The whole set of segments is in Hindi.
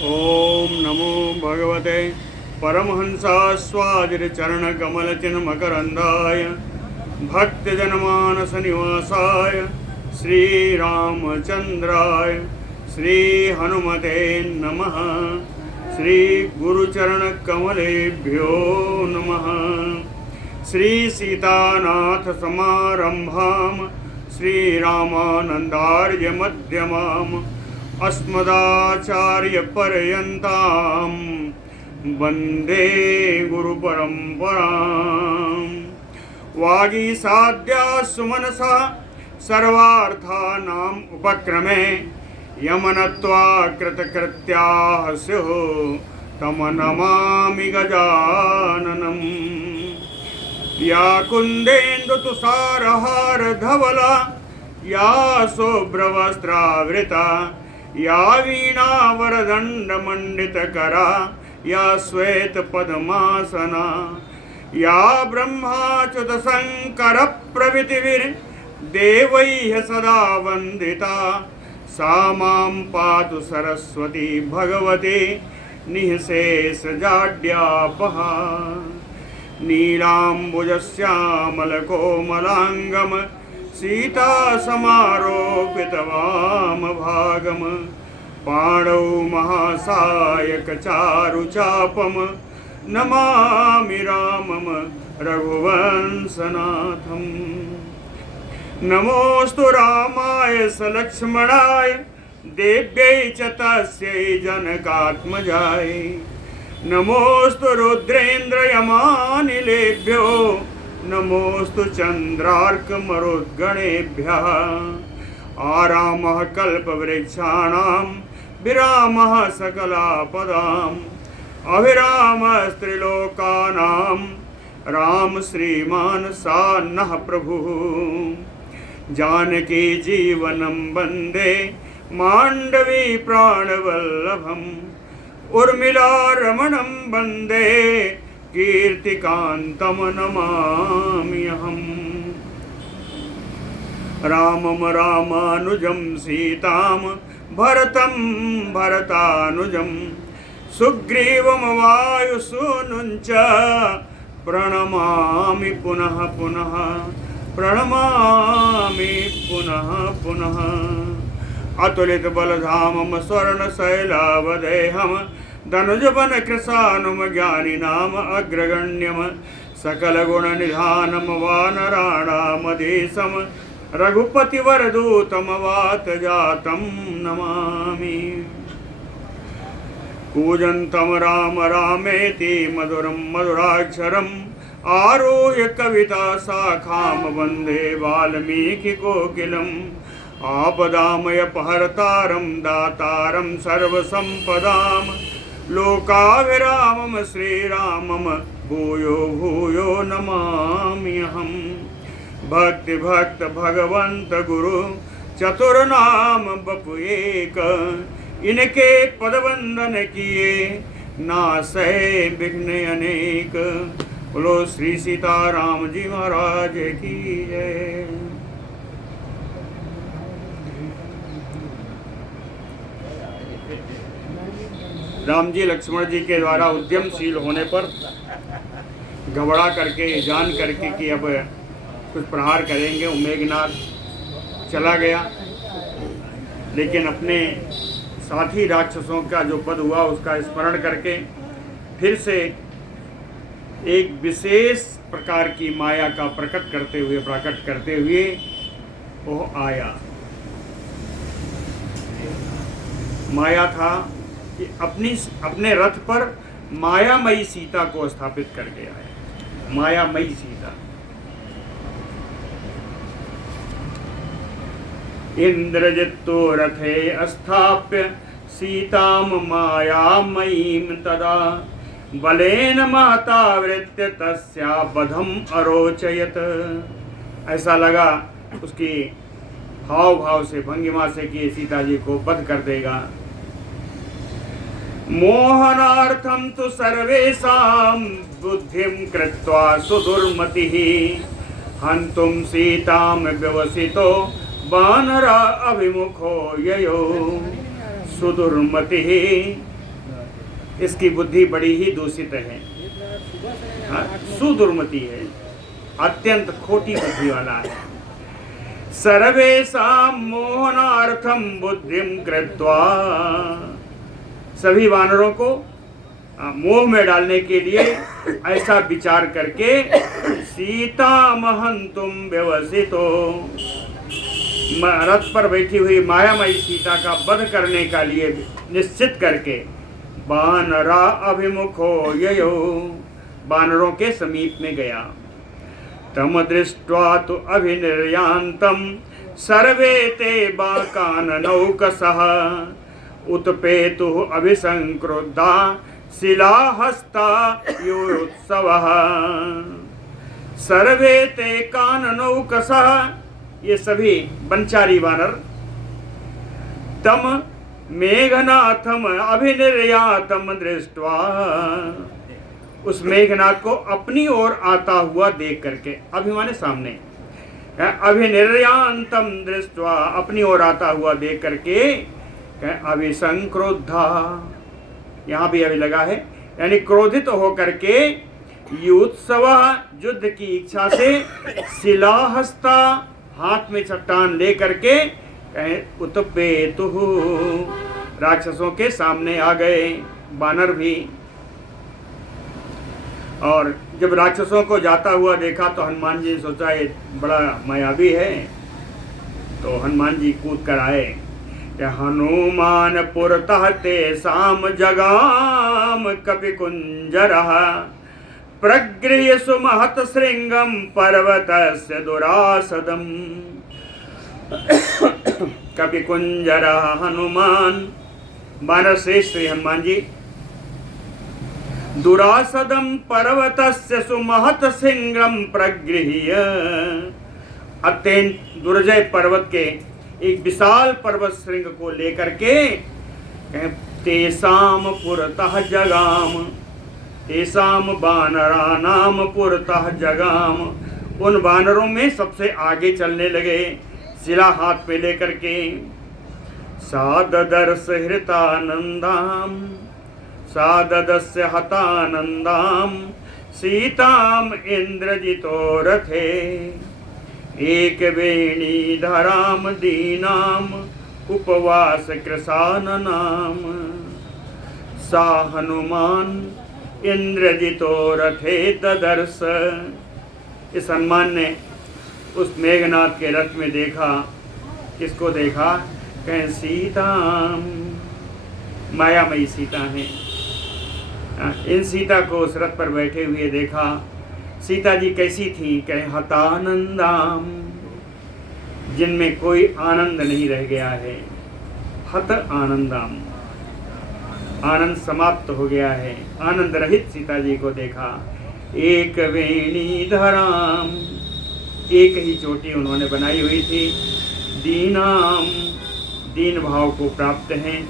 ओम नमो भगवते परमहंसास्वादिचरणकमलचिन्मकरन्दाय भक्तजनमानसनिवासाय श्रीरामचन्द्राय श्रीहनुमते नमः। श्रीगुरुचरणकमलेभ्यो नमः। श्रीसीतानाथसमारम्भां श्रीरामानन्दार्यमध्यमाम् अस्मदाचार्यपर्यन्तां वन्दे गुरुपरम्परां। वागीसाद्या सुमनसा सर्वार्थानाम् उपक्रमे यमनत्वा कृतकृत्याः स्युः तं नमामि गजाननम्। या कुन्देन्दुतुषारहारधवला या शुभ्रवस्त्रावृता या वीणावरदण्डमण्डितकरा या श्वेतपद्मासना या ब्रह्माच्युतशङ्करप्रभृतिभिर्देवैः सदा वन्दिता सा मां पातु सरस्वती भगवती निःशेषजाड्यापहा। नीलाम्बुजश्यामलकोमलाङ्गम् सीतासमारोपितवामभागम् पाणौ महासायकचारुचापम् नमामि रामं रघुवंशनाथम्। नमोऽस्तु रामाय सलक्ष्मणाय देव्यै च तस्यै जनकात्मजाय। नमोऽस्तु रुद्रेन्द्रयमानिलेभ्यो नमोऽस्तु चन्द्रार्कमरुद्गणेभ्यः। आरामः कल्पवृक्षाणां विरामः सकलापदाम् अभिरामस्त्रिलोकानां राम श्रीमान् सान्नः प्रभुः। जानकी जीवनं वन्दे माण्डवी प्राणवल्लभम् उर्मिलारमणं वन्दे कीर्तिकान्तं नमाम्यहम्। रामं रामानुजं सीतां भरतं भरतानुजं सुग्रीवं वायुसूनुं च प्रणमामि पुनः पुनः प्रणमामि पुनः पुनः। अतुलितबलधामं स्वर्णशैलावदेहं धनुजवन कृशानुम ज्ञानिनाम अग्रगण्यम सकलगुणनिधानम वानराणामधीशम रघुपतिवरदूतमवातजातं नमामि। कूजन्तं राम रामेति मधुरं मधुराक्षरम् आरुह्य कविता शाखां वन्दे वाल्मीकिकोकिलम्। आपदामयपहर्तारं दातारं सर्वसम्पदां लोकाभिरामं श्रीरामं भूयो भूयो नमाम्यहम्। भक्ति भक्त भगवंत गुरु चतुर्नाम बपु एक इनके पदवंदन किए नासै विघ्न अनेक। बोलो श्री सीताराम जी महाराज की जय। राम जी लक्ष्मण जी के द्वारा उद्यमशील होने पर घबरा करके जान करके कि अब कुछ प्रहार करेंगे, मेघनाथ चला गया। लेकिन अपने साथी राक्षसों का जो पद हुआ उसका स्मरण करके फिर से एक विशेष प्रकार की माया का प्रकट करते हुए वो आया। माया था कि अपने रथ पर मायामयी सीता को स्थापित करके आया। मायामयी सीता। इंद्रजित्तो रथे अस्थाप्य सीताम मायामयीं तदा बलेन मातावृत्य तस्या बधम अरोचयत। ऐसा लगा उसकी हाव भाव से, भंगिमा से कि सीता जी को वध कर देगा। मोहनार्थं तु सर्वेषां बुद्धिं कृत्वा सुदुर्मतिः हन्तुं सीतां व्यवसितो वानरा अभिमुखो ययो सुदुर्मतिः इसकी बुद्धि बड़ी ही दूषित है, सुदुर्मति है, अत्यंत खोटी बुद्धि वाला है। सर्वेषां मोहनार्थम बुद्धिम कृत्वा, सभी वानरों को मोह में डालने के लिए ऐसा विचार करके सीता महंतुम व्यवसितो, रथ पर बैठी हुई मायामयी सीता का वध करने का लिए निश्चित करके वानरा अभिमुखो ययो, वानरों के समीप में गया। तम दृष्ट्वा तो अभिनिर्यान्तम सर्वे ते बाकाननौकसः उत्पेतु अभिसंक्रुद्धा शिलाहस्ता योत्सवः। सर्वे ते काननौकसः, ये सभी वनचारी वानर, तम मेघनाथम अभिनिर्यातम दृष्ट्वा, उस मेघनाथ को अपनी ओर आता हुआ देख करके, अभिमाने सामने, अभिनिर्यांतम दृष्ट्वा, अपनी ओर आता हुआ देख करके, अभिसंक्रुद्धा, यहाँ भी अभी लगा है, यानी क्रोधित होकर के, युत्सव, युद्ध की इच्छा से, शिलाहस्ता, हाथ में चट्टान ले करके, उत्पेतुः, राक्षसों के सामने आ गए, वानर भी। और जब राक्षसों को जाता हुआ देखा तो हनुमान जी ने सोचा ये बड़ा मायावी है, तो हनुमान जी कूद कर आए। हनुमान पुरतः तेषां जगाम कपिकुञ्जरः प्रगृह्य सुमहत श्रृंगम पर्वतस्य दुरासदम्। कपिकुञ्जरः हनुमान, वानर श्रेष्ठ श्री हनुमान जी, दुरासदम पर्वतस्य सुमहत श्रृंगम प्रगृह्य, अत्यंत दुर्जय पर्वत के एक विशाल पर्वत श्रृंग को लेकर के, तेषाम पुरतः जगाम, तेषाम वानरानाम पुरतः जगाम, उन वानरों में सबसे आगे चलने लगे, शिला हाथ पे लेकर के। साददर्श हृतानंदाम, साददस्य हतानंदाम सीताम इंद्रजितो रथे एक वेणी धराम दीनाम उपवास कृशाननाम। सा हनुमान इंद्रजितो रथे ददर्श, इस हनुमान ने उस मेघनाथ के रथ में देखा, किसको देखा? कहें सीताम, मायामयी सीता है। इन सीता को उस रथ पर बैठे हुए देखा। सीता जी कैसी थी? कहें हतानंदाम, जिनमें कोई आनंद नहीं रह गया है। हत आनंदाम, आनंद समाप्त हो गया है, आनंद रहित सीता जी को देखा। एक वेणी धराम, एक ही चोटी उन्होंने बनाई हुई थी। दीनाम, दीन भाव को प्राप्त हैं।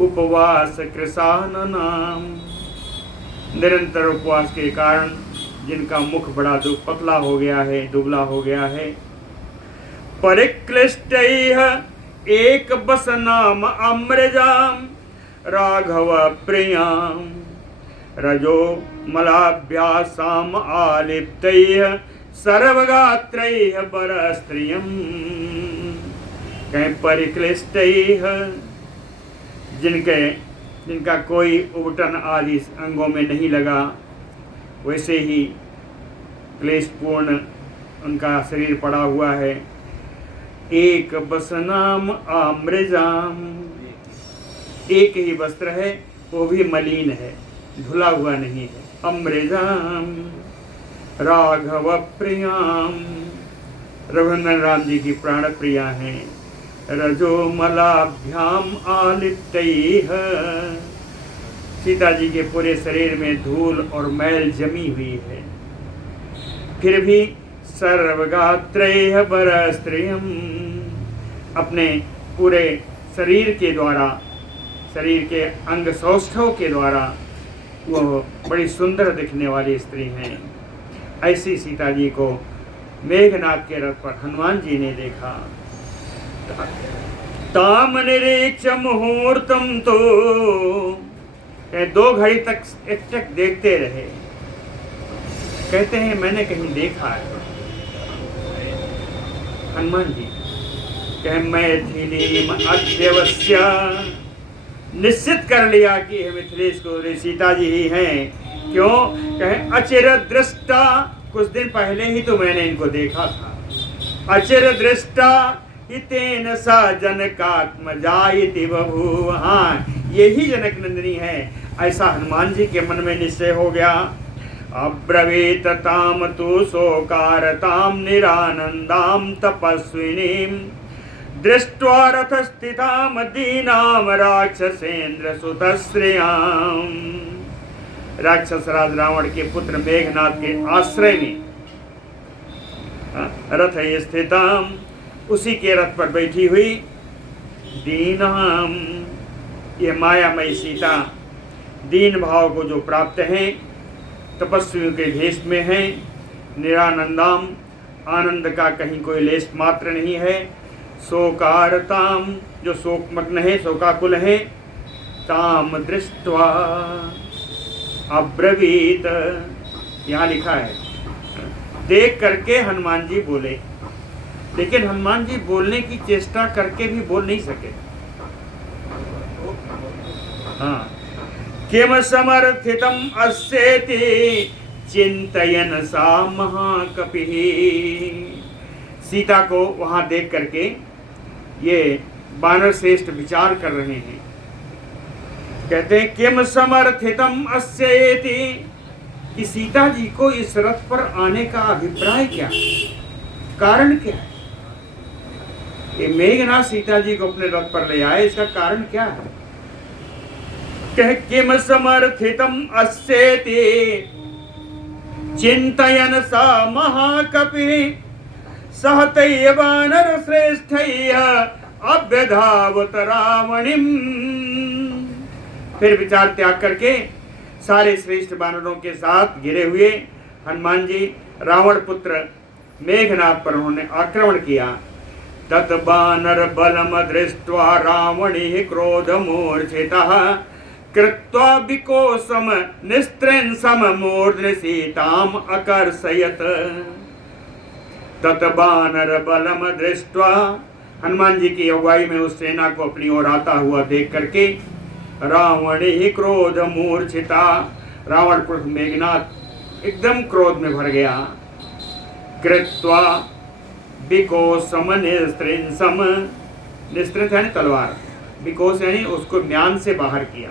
उपवास कृशाननाम, निरंतर उपवास के कारण जिनका मुख बड़ा पतला हो गया है, दुबला हो गया है। परिक्लिष्टैः एक बसनाम अम्रजाम राघव प्रियाम रजो मलाभ्यासाम आलिप्तैः सर्वगात्रैः परस्त्रियम्। कहीं परिक्लिष्टैः, जिनका कोई उबटन आदि अंगों में नहीं लगा, वैसे ही क्लेशपूर्ण उनका शरीर पड़ा हुआ है। एक बसनाम आम्रजाम, एक ही वस्त्र है, वो भी मलिन है, धुला हुआ नहीं है। अम्रजाम राघव प्रियाम, रघुनंदन राम जी की प्राण प्रिया हैं। रजो मलाभ्याम आलिप्तैः, सीता जी के पूरे शरीर में धूल और मैल जमी हुई है, फिर भी सर्वगात्रैः परस्त्रियम्, अपने पूरे शरीर के द्वारा, शरीर के अंग सौष्ठव के द्वारा वो बड़ी सुंदर दिखने वाली स्त्री हैं। ऐसी सीता जी को मेघनाथ के रथ पर हनुमान जी ने देखा। ताम निरीक्ष मुहूर्तम तो 2 घड़ी तक एकटक देखते रहे। कहते हैं मैंने कहीं देखा है हनुमान जी कहे मैथिली अध्यवस्य, निश्चित कर लिया कि ये मिथिलेश को सीता जी ही हैं। क्यों? कहे अचिर दृष्टा, कुछ दिन पहले ही तो मैंने इनको देखा था। अचिर दृष्टा हितेन सा जनकात्मजायति बभूव, हाँ यही जनक नंदिनी है, ऐसा हनुमान जी के मन में निश्चय हो गया। अब्रवीत ताम तु शोकारताम निरानंदाम तपस्विनीम दृष्ट्वा रथ स्थिताम दीनाम राक्षसेन्द्र सुतश्रियाम। राक्षस राज रावण के पुत्र मेघनाथ के आश्रय में रथ स्थिताम, उसी के रथ पर बैठी हुई दीनाम, ये मायामयी सीता दीन भाव को जो प्राप्त हैं, तपस्वियों के भेष में हैं, निरानंदाम, आनंद का कहीं कोई लेश मात्र नहीं है, शोकारताम, जो शोकमग्न है, शोकाकुल है, ताम दृष्ट्वा अब्रवीत, यहाँ लिखा है देख करके हनुमान जी बोले। लेकिन हनुमान जी बोलने की चेष्टा करके भी बोल नहीं सके। हाँ, किम समर्थितम अस्येति चिंतयन सा महाकपिः। सीता को वहां देख करके ये वानर श्रेष्ठ विचार कर रहे हैं। कहते हैं किम समर्थितम अस्येति, कि सीता जी को इस रथ पर आने का अभिप्राय क्या, कारण क्या है? ये मेघनाथ सीता जी को अपने रथ पर ले आए, इसका कारण क्या है? कह किम समर्थितम अस्येति चिंतयन सा महाकपि सहतैः वानर श्रेष्ठैः अभ्यधावत रावणिम। फिर विचार त्याग करके सारे श्रेष्ठ वानरों के साथ घिरे हुए हनुमान जी रावण पुत्र मेघनाथ पर उन्होंने आक्रमण किया। तत् वानर बलम दृष्ट्वा रावणिः क्रोध मूर्छितः कृत्वा विकोसम निस्त्रिंसम मूर्ध्नि सीताम अकर्षयत्। तत् वानर बलम दृष्ट्वा, हनुमान जी की अगुवाई में उस सेना को अपनी ओर आता हुआ देख करके रावणिः क्रोध मूर्छिता, रावण पुत्र मेघनाथ एकदम क्रोध में भर गया। कृत्वा विकोसम निस्त्रिंसम, निस्त्रिंस यानी तलवार, विकोस यानी उसको म्यान से बाहर किया,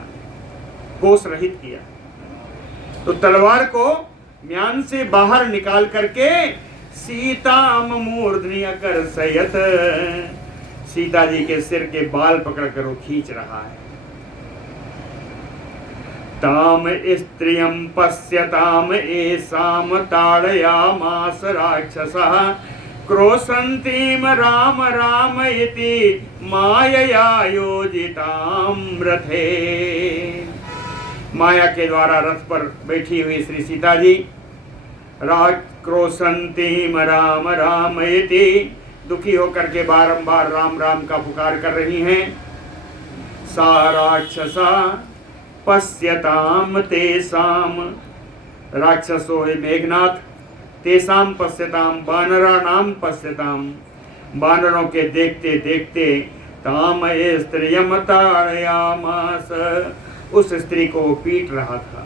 कोस रहित किया। तो तलवार को म्यान से बाहर निकाल करके सीताम मूर्धनि अकर्षयत्, सीता जी के सिर के बाल पकड़कर वो खींच रहा है। ताम स्त्रियं पश्यताम एसाम ताड़यामास राक्षसः क्रोशन्तीम राम राम इति मायया योजिताम रथे। माया के द्वारा रथ पर बैठी हुई श्री सीता जी क्रोशन्तीम राम राम इति, दुखी होकर के बारंबार राम राम का पुकार कर रही हैं। सा राक्षसा पश्यताम तेसाम, राक्षसो हे मेघनाथ, तेसाम पश्यताम वानराणाम पश्यताम, वानरों के देखते देखते ताम स्त्रियम ताड़यामास, उस स्त्री को पीट रहा था।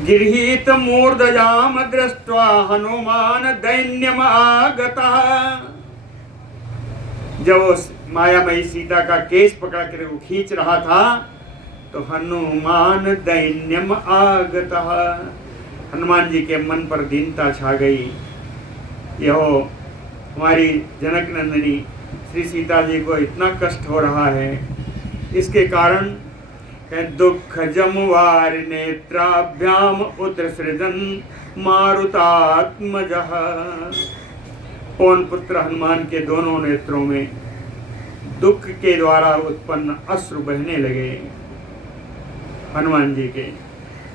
गृहीत मूर्धजाम दृष्ट्वा हनुमान दैन्यम आगतः, जब उस मायामयी सीता का केस पकड़ कर वो खींच रहा था तो हनुमान दैन्यम आगतः, हनुमान जी के मन पर दीनता छा गई। यह हमारी जनक नंदिनी श्री सीता जी को इतना कष्ट हो रहा है, इसके कारण दुख जमवार नेत्राभ्याम उत्सृजन मारुतात्मजः, पवन पुत्र हनुमान के दोनों नेत्रों में दुख के द्वारा उत्पन्न अश्रु बहने लगे हनुमान जी के।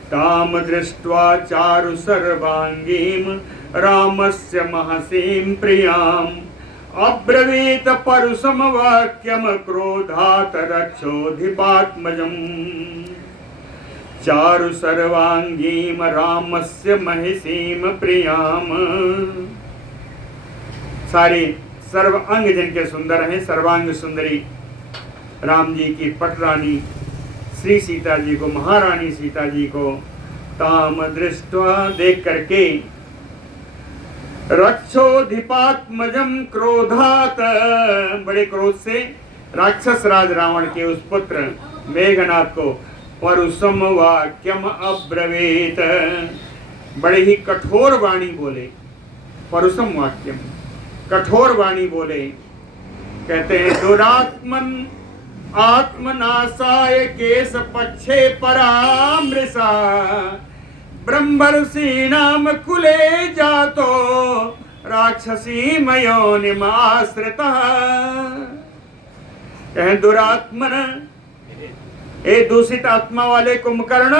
ताम दृष्ट्वा चारु सर्वांगीम रामस्य महसीम प्रियाम अब्रवीत परुषम वाक्यम क्रोधात रक्षोधिपात्मजम् चारु सर्वांगीम रामस्य महिषीम प्रियाम। सारे सर्व अंग जिनके सुंदर हैं, सर्वांग सुंदरी राम जी की पटरानी श्री सीता जी को, महारानी सीता जी को ताम दृष्टवा देख करके रक्षोधिपात्मजम क्रोधात, बड़े क्रोध से राक्षस राज रावण के उस पुत्र मेघनाथ को परुषम वाक्यम अब्रवीत, बड़े ही कठोर वाणी बोले। परुषम वाक्यम, कठोर वाणी बोले। कहते हैं दुरात्मन आत्मनाशाय केश पक्षे परामृषा ब्रह्मर्षि नाम कुले जातो राक्षसी मयोनिमाश्रिता। कहें दुरात्मन, ए दूषित आत्मा वाले कुंभकर्ण,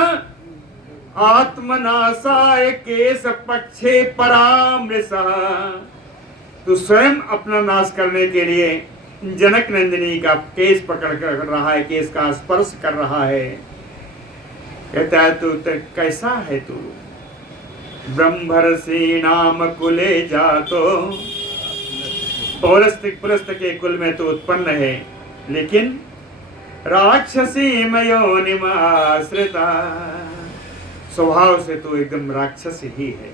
आत्मनाशाय केश पक्षे परामृषा, तू स्वयं अपना नाश करने के लिए जनक नंदिनी का केस पकड़ कर रहा है, केस का स्पर्श कर रहा है। कहता है तू कैसा है तू? ब्रह्मर्षि नाम कुले जातो, पुलस्त के कुल में तो उत्पन्न है, लेकिन राक्षसी मयोनिमाश्रिता, स्वभाव से तो एकदम राक्षस ही है।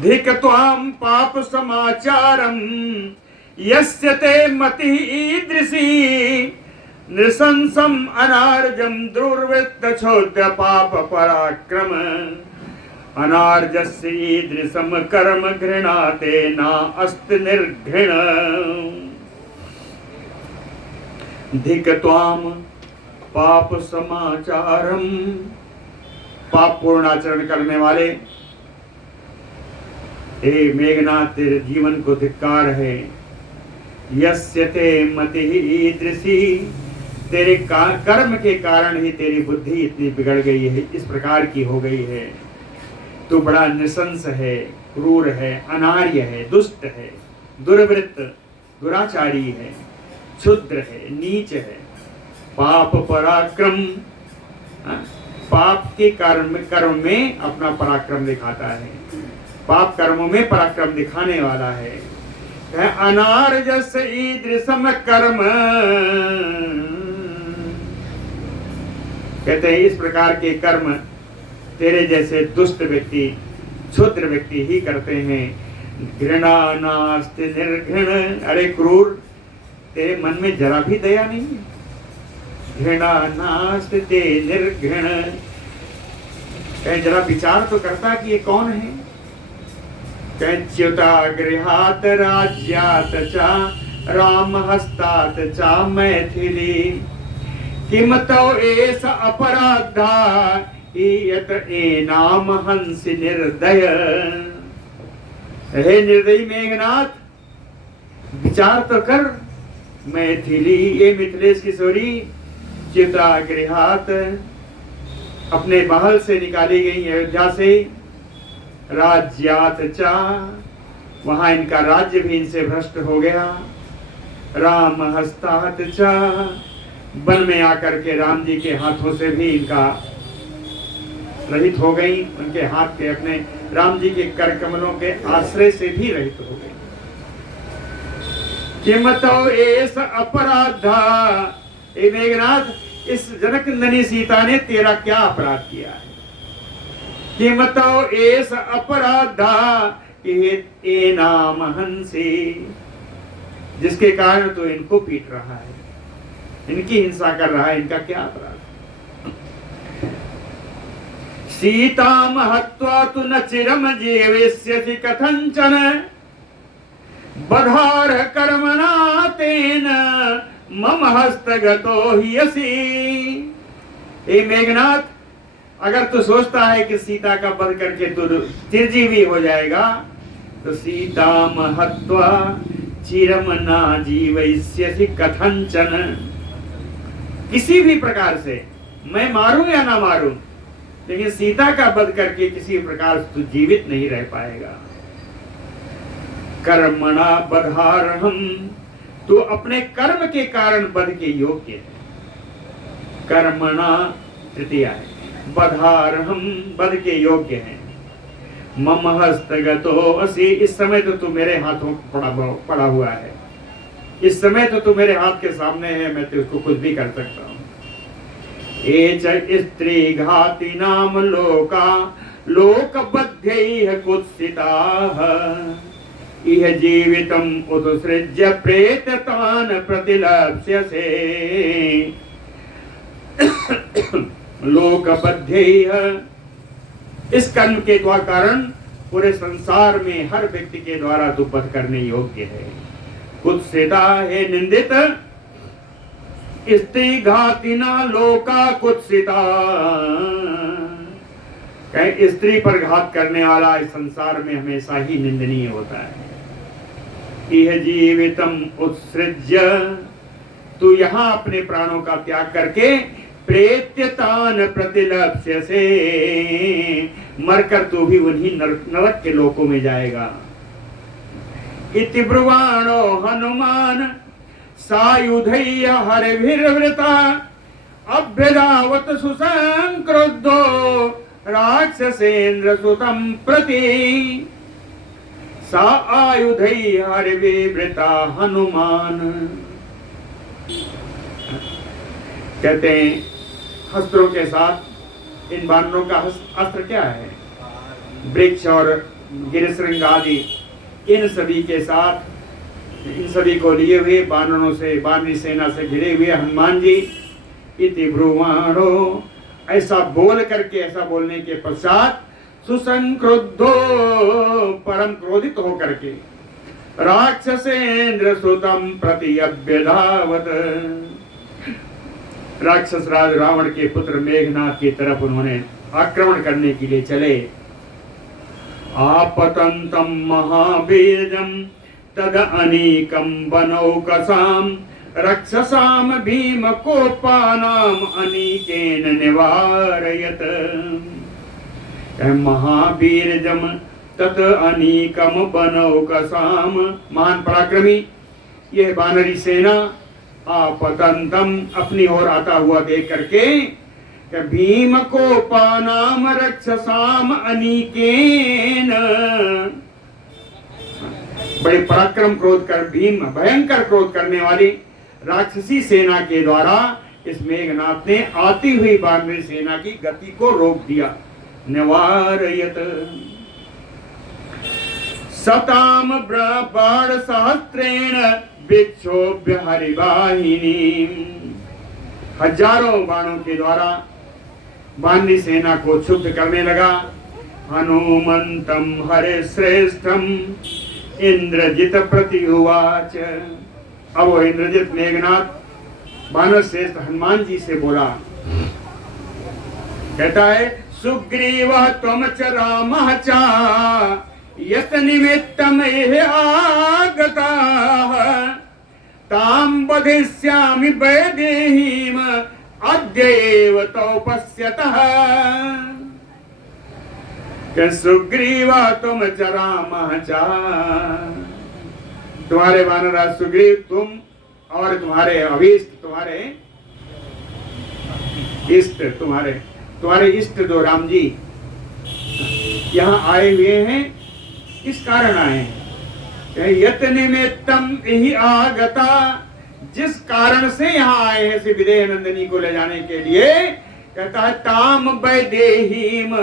धिक त्वाम पाप समाचारम यस्य ते मति ईदृशी नृशंसम अनार्जम दुर्वृत्त छोद्य पाप पराक्रम अनार्जस्य ईदृशम कर्म घृणाते ना अस्ति निर्घृण। धिक त्वाम पाप समाचारम, पाप पूर्णाचरण करने वाले, हे मेघनाथ तेरे जीवन को धिक्कार है। यस्य ते मति ईदृशी, तेरे कर्म के कारण ही तेरी बुद्धि इतनी बिगड़ गई है, इस प्रकार की हो गई है। तू बड़ा निशंस है, क्रूर है, अनार्य है, दुष्ट है, दुर्वृत्त, दुराचारी है, क्षुद्र है, नीच है, पाप पराक्रम, पाप के कर्म में अपना पराक्रम दिखाता है, पाप कर्मों में पराक्रम दिखाने वाला है। अनार्जस ईदृशम कर्म, कहते हैं इस प्रकार के कर्म तेरे जैसे दुष्ट व्यक्ति, क्षुद्र व्यक्ति ही करते हैं। घृणा नास्ति निर्घृण, अरे क्रूर, तेरे मन में जरा भी दया नहीं है। घृणा नास्ति ते निर्घृण, जरा विचार तो करता कि ये कौन है। च्युता गृहात राज्यात चा राम हस्तात चा मैथिली किम तो एस अपराधा इयत एनाम हंस निर्दय। हे निर्दयी मेघनाथ, विचार तो कर। मैथिली, ये मिथिलेश किशोरी, च्युता गृहात, अपने महल से निकाली गई अयोध्या से, राज्यात चा, वहां इनका राज्य भी इनसे भ्रष्ट हो गया। राम हस्तात चा, वन में आकर के राम जी के हाथों से भी इनका रहित हो गई, उनके हाथ के, अपने राम जी के कर कमलों के आश्रय से भी रहित हो गई। किमतो एस अपराधा, ए मेघनाथ, इस जनक नंदिनी सीता ने तेरा क्या अपराध किया है? किमतो एस अपराधा ए नाम हंसी, जिसके कारण तो इनको पीट रहा है, इनकी हिंसा कर रहा है, इनका क्या अपराध? सीताम हत्वा तु न चिरम जीविष्यसि कथंचन बधार कर्मणा तेन मम हस्तगतो ह्यसि। ए मेघनाथ, अगर तू सोचता है कि सीता का वध करके तू चिरजीवी हो जाएगा, तो सीताम हत्वा चिरम ना जीवयिष्यसि कथंचन, किसी भी प्रकार से, मैं मारूं या ना मारूं, लेकिन सीता का वध करके किसी प्रकार तू जीवित नहीं रह पाएगा। कर्मणा बधारहम, तू अपने कर्म के कारण बध के योग्य है। कर्मणा तृतीया है, बधारहम बध के योग्य है। मम हस्तगतो असि, इस समय तो तू मेरे हाथों पड़ा हुआ है, इस समय तो तू मेरे हाथ के सामने है, मैं तुझको कुछ भी कर सकता हूँ। एच स्त्री घाति नाम लोका लोक बध्यैः कुत्सिताः, इह जीवितम उत्सृज्य प्रेततान प्रतिलप्स्यसे। लोक बध्यैः, इस कर्म के कारण पूरे संसार में हर व्यक्ति के द्वारा तू वध करने योग्य है। कुत्सिता है निंदित, स्त्री घातिना लोका कुत्सिता, कहीं स्त्री पर घात करने वाला इस संसार में हमेशा ही निंदनीय होता है। यह जीवितम उत्सृज्य, तू यहाँ अपने प्राणों का त्याग करके प्रेत्यतान प्रतिलप्स्यसे, मरकर तू भी उन्हीं नरक के लोकों में जाएगा। इति ब्रुवाणो हनुमान सायुधैः हरिभिर्वृता, अभ्यधावत सुसंक्रुद्धो राक्षसेन्द्र सुतं प्रति। सा आयुधैः हरिभिर्वृता हनुमान, कहते हैं अस्त्रों के साथ इन वानरों का अस्त्र क्या है? वृक्ष और गिरशृंग आदि, इन सभी के साथ, इन सभी को लिए हुए वानरों से, वानरी सेना से घिरे हुए हनुमान जी, इति ब्रुवाणो, ऐसा बोल करके, ऐसा बोलने के पश्चात सुसंक्रुद्धो, परम क्रोधित हो करके, राक्षसेन्द्र सुतम प्रति अभ्यधावत, राक्षस राज रावण के पुत्र मेघनाथ की तरफ उन्होंने आक्रमण करने के लिए चले। आपतंतम महाबीजम तद अनीकम बनौकसाम, रक्षसाम भीम कोपानाम अनीकेन निवारयत। महाबीरजम तत अनीकम बनौकसाम, महान पराक्रमी यह वानरी सेना, आपतंतम अपनी ओर आता हुआ देख करके, भीम को पानाम रक्षसाम अनीकेन, बड़े पराक्रम क्रोध कर, भीम भयंकर क्रोध करने वाली राक्षसी सेना के द्वारा इस मेघनाथ ने आती हुई वानरी सेना की गति को रोक दिया। निवारयत सताम बाण सहस्त्रेण विक्षोभ्य हरिवाहिनी, हजारों बाणों के द्वारा वानरी सेना को क्षुब्ध करने लगा। हनुमंतम हरे श्रेष्ठम इंद्रजित प्रत्युवाच, अब वो इंद्रजित मेघनाथ वानर श्रेष्ठ हनुमान जी से बोला, कहता है सुग्रीव त्वम च रामः च यत निमित्तम आगताः, तां वधिष्यामि वैदेहीम अद्य एव तौ पश्यतः। सुग्रीव तुम च रामः च, तुम्हारे वानरराज सुग्रीव, तुम और तुम्हारे अभीष्ट, तुम्हारे इष्ट, तुम्हारे इष्ट जो राम जी यहाँ आए हुए हैं, किस कारण आए हैं? यत निमित्तम यही आगता, जिस कारण से यहाँ आए हैं श्री विदेह नंदिनी को ले जाने के लिए, कहता है ताम वैदेहीम,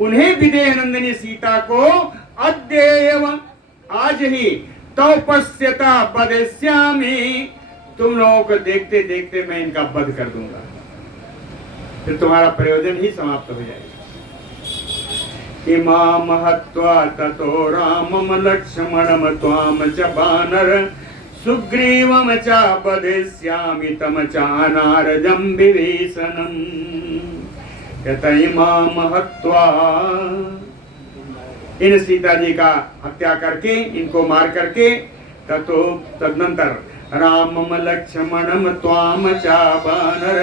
उन्हें विदेह नंदिनी सीता को अद्येव आज ही, तो पश्यता वधिष्यामि, तुम लोगों को देखते देखते मैं इनका वध कर दूंगा, फिर तुम्हारा प्रयोजन ही समाप्त हो जाएगा। इमाम हत्वा ततो रामम लक्ष्मणम त्वाम च वानर सुग्रीवम च वधिष्यामि तम चानारजम विभीषणम। कहता इमाम हत्वा, इन सीता जी का हत्या करके, इनको मार करके, ततो तदनंतर रामम लक्ष्मणम त्वाम च वानर,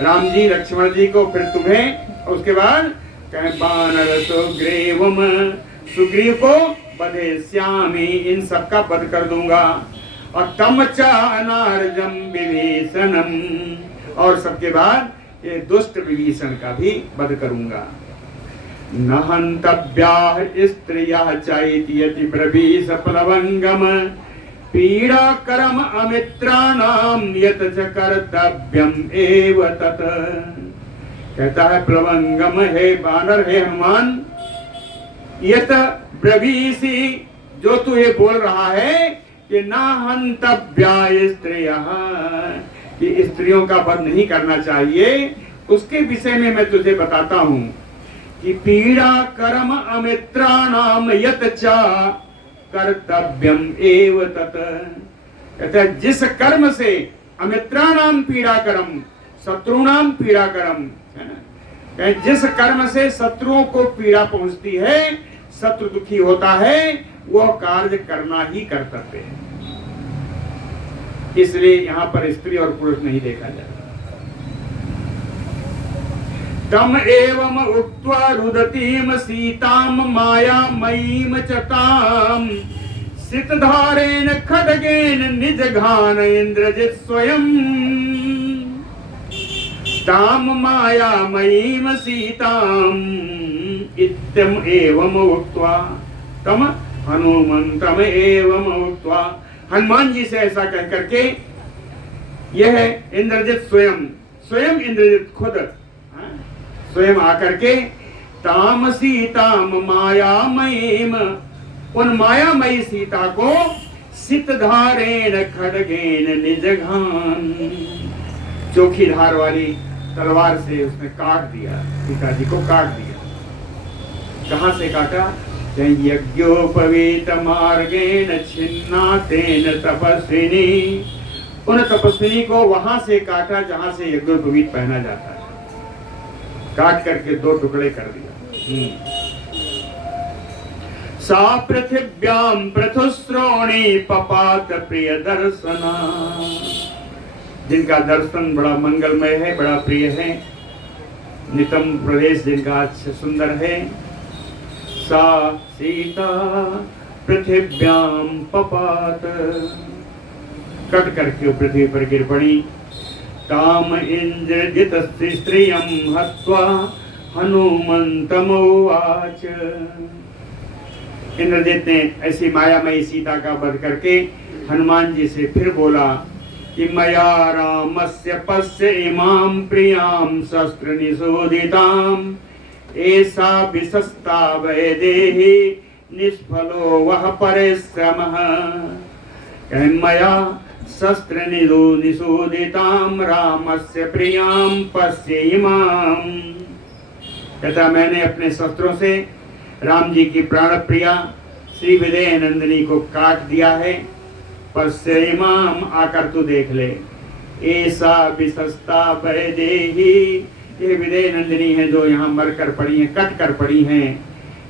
राम जी लक्ष्मण जी को, फिर तुम्हें, उसके बाद वानर सुग्रीवम, सुग्रीव को वधेष्यामि, इन सबका वध कर दूंगा। और तम च अनार्जम विभीषणम, और सबके बाद ये दुष्ट विभीषण का भी वध करूंगा। न हन्तव्याः स्त्रियः चैत्यति ब्रवीष प्लवंगम, पीड़ा करम अमित्राणां यत च कर्तव्यम एव तत्। कहता है प्लवंगम, हे बानर, हे हनुमान, यत ब्रवीषि, जो तू ये बोल रहा है कि न हन्तव्या स्त्रियः, कि स्त्रियों का वध नहीं करना चाहिए, उसके विषय में मैं तुझे बताता हूं कि पीड़ा कर्म अमित्राणाम यत च कर्तव्यम एव तत्। कहता है जिस कर्म से अमित्राणाम पीड़ा कर्म, शत्रुणाम पीड़ा कर्म, जिस कर्म से शत्रुओं को पीड़ा पहुंचती है, शत्रु दुखी होता है, वो कार्य करना ही कर्तव्य है। इसलिए यहां पर स्त्री और पुरुष नहीं देखा जाता। तम एवं उक्त्वा रुदतीम सीताम मायामयीम च ताम, सितधारेण खड्गेन निजघान इंद्रजित् स्वयं। ताम मायामयीम सीताम इत्यम एवं उक्त्वा, तम हनुमंतम एवं उक्त्वा, हनुमान जी से ऐसा कह करके, यह इंद्रजित् स्वयं, स्वयं इंद्रजित् खुद स्वयं आकर के, ताम सीताम मायामयीम, उन मायामयी सीता को सितधारेण खड्गेन निजघान, चोखी धार वाली तलवार से उसने काट दिया, सीता जी को काट दिया। कहां से काटा? यज्ञोपवीत मार्गेण छिन्ना तेन तपस्विनी, उन तपस्विनी को वहां से काटा जहां से यज्ञोपवीत पहना जाता है, काट करके दो टुकड़े कर दिया। सा पृथिव्याम पृथुश्रोणी पपात प्रिय दर्शना, जिनका दर्शन बड़ा मंगलमय है, बड़ा प्रिय है, नितम प्रदेश जिनका सुंदर है। सा सीता पृथिव्याम पपात, कट करके पृथ्वी पर गिर पड़ी। ताम इंद्रजित स्त्रियं हत्वा हनुमंतमुवाच, इंद्रजित ने ऐसी मायामयी सीता का वध करके हनुमान जी से फिर बोला कि मया रामस्य पश्य इमां प्रियां शस्त्र निशोधितां, ऐसा विशस्ता वैदेही निष्फलो वह परिश्रमः। मया शस्त्र निशोधितां रामस्य प्रियां पश्य इमां, कहता मैंने अपने शस्त्रों से राम जी की प्राण प्रिया श्री विदेह नंदिनी को काट दिया है। पश्य इमाम, आकर तू देख ले। ऐसा विशस्ता वैदेही, ये विदेह नंदिनी है जो यहाँ मरकर पड़ी हैं, कट कर पड़ी हैं।